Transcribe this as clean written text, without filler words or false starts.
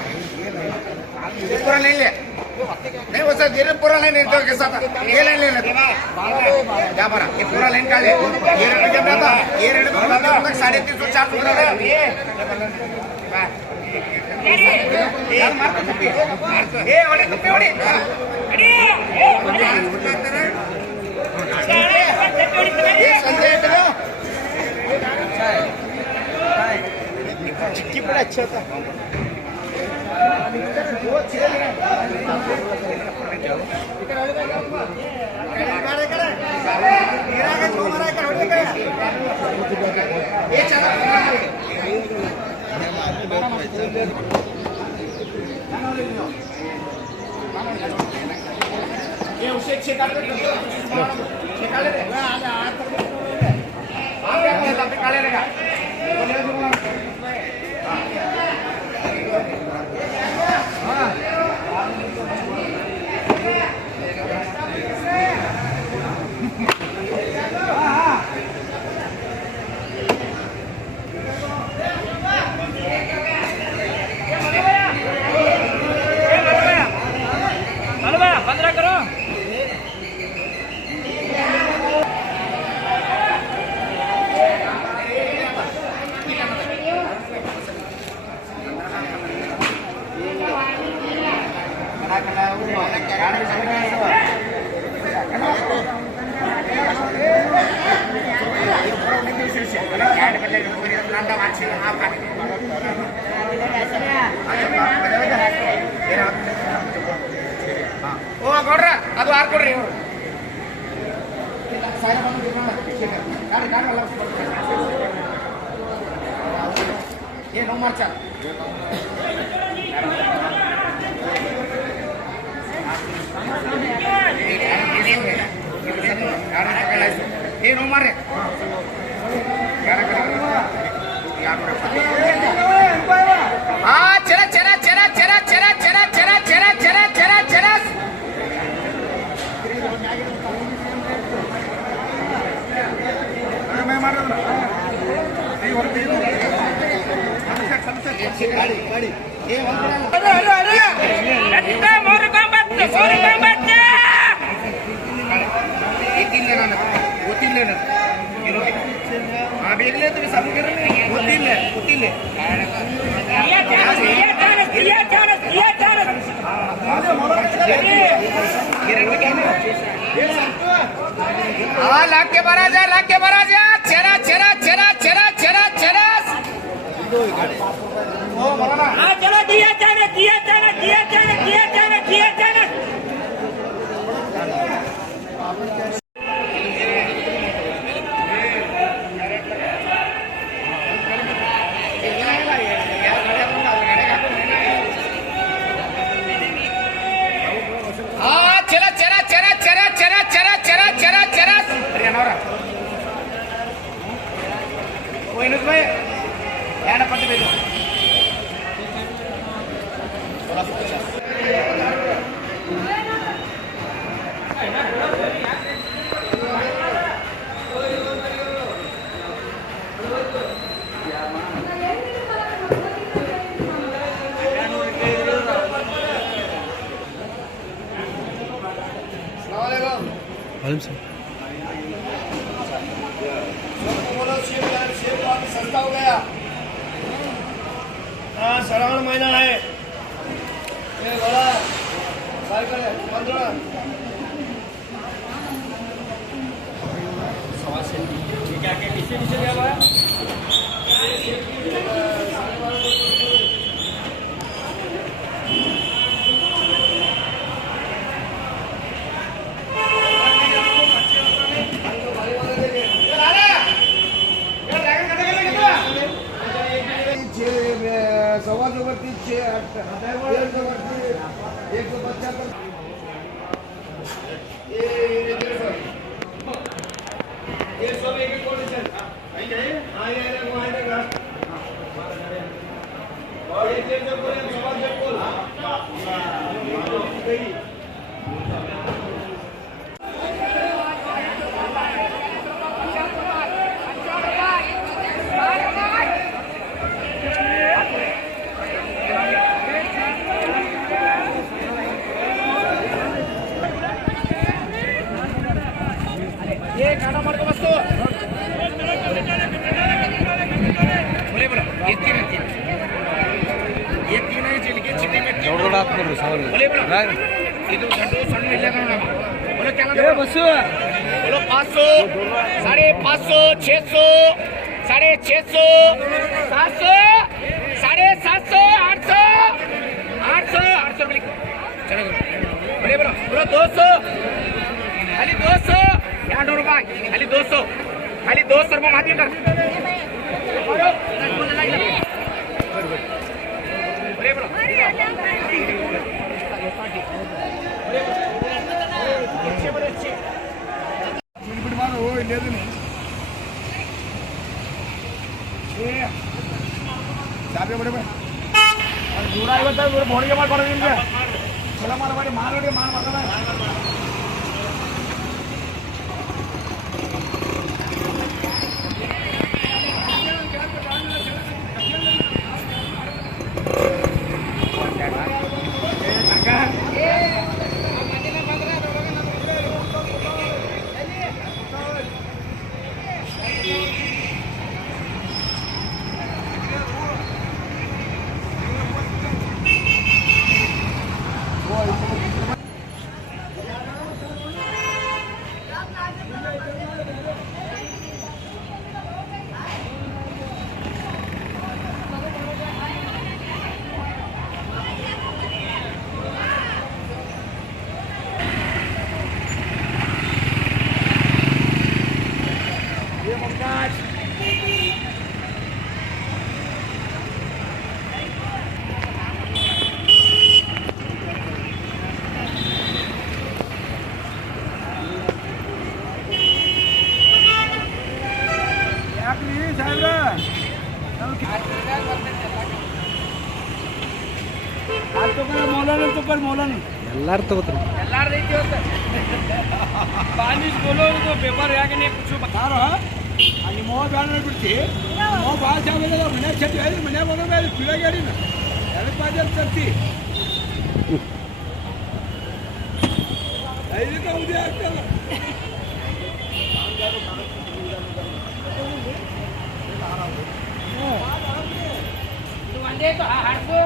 पूरा लाइन ले नहीं वो सर धीरे पूरा लाइन नहीं तो के साथ ये लाइन लेना क्या बना ये पूरा लाइन का ले ये रेट जब था ये रेट में तक 350 400 हो रहा है ये मार तो ए ओडे कुप्पे ओडे चिक्की बड़ा अच्छा था ये उसे गौड्र ಅದು ಆರ್ಕೊಡ್ರಿ ಏನು ಮಾರ್ಚ ಏನು ಮಾರ್ರೆ चला चला चला चला चला चला चला चला चला चला चला ಬೇಗಲೇ ಗೊತ್ತಿಲ್ಲ ಗೊತ್ತಿಲ್ಲ लाख के बराजा चरा चरा चरा चरा चरा चरा चलो दिया जाना दिया जाना दिया जाना दिया जाना दिया जाना सस्ता हो गया। श्रावण महीना है, ये बड़ा साइकिल 15 क्या क्या किससे दिया हुआ है? ಇದು ಗಂಟು ಸಣ್ಣ ಇಲ್ಲ बोलो क्या बोलो 500 550 600 650 700 750 800 800 800 रुपये चलो बोले बोलो बोलो 200 खाली 200 200 रुपये खाली 200 रुपये माफी कर बोले बोलो ಭೋಣಿಗೆ ಮಾಡ್ಬಾರ್ದು ನಿಮ್ಗೆ ಚಲೋ ಮಾಡಬೇಡಿ ಮಾರ್ಬೇಡಿ ಮಾಡ್ಬಾರ್ದ ಎಲ್ಲಾರು ತಗೋತಾರೆ बोलो पेपर याके नहीं कुछ बता रहा आणि मोह ಬ್ಯಾನ ಬಿಡ್ತಿ मोह ಭಾಳ ಜಾಗಲ್ಲ ಮನೆ ಛತ್ತಿ ಹೇಳಿ ಮನೆ ಬರೋ ಮೇಲೆ ಪಿಳಗಾಡಿ ನಾ ಎಲ್ಲ ಪಾಜಲ್ ತರ್ತಿ ಐದಕ್ಕೆ ಉದ್ಯ ಆಗ್ತಲ್ಲ ಇದು ಒಂದೇ ಹಾಡ್ಕೋ